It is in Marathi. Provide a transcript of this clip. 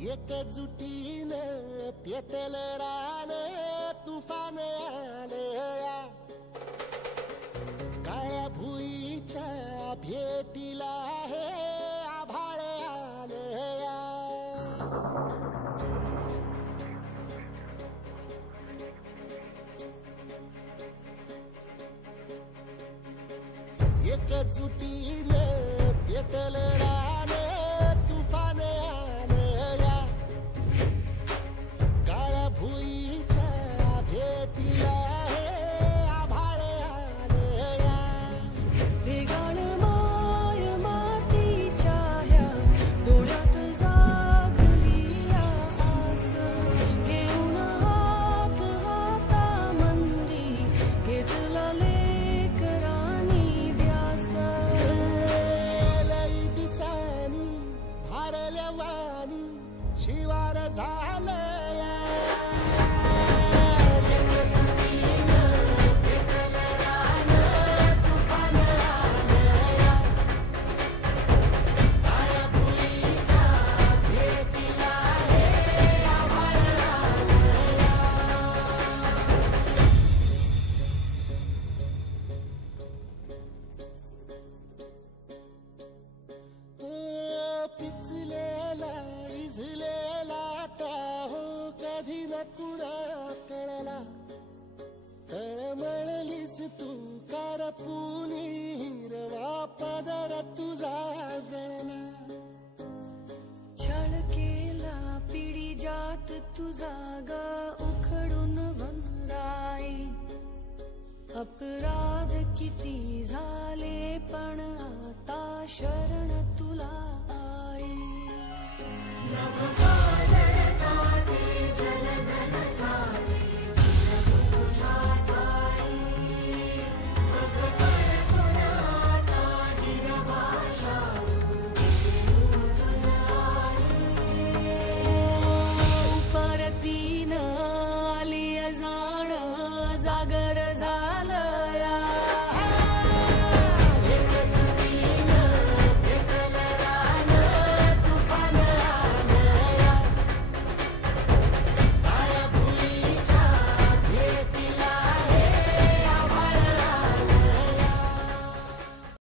एकजुटीने पेटल रान तुफान आलया काळ्या भुईच्या भेटीला हे आभाळ आलया एकजुटीने पेटल रान तुफान आलया काळ्या भुईच्या भेटीला हे आभाळ आलया भेगाळ माय मातीच्या ह्या डोळ्यात जागली आस घेऊन हात हातामंदी घेतला लेकरांनी ध्यास लई दिसानी भारल्या वाणी शिवार झालया पिचलेला इझलेला टाहो कधी न कुणा कळला तळमळलीस तू करपुनी हिरवा पदर तुझा जळला छळ केला पिढी जात तुझा ग उखडून वनराई अपराध किती झाले पण आता शरण तुला आई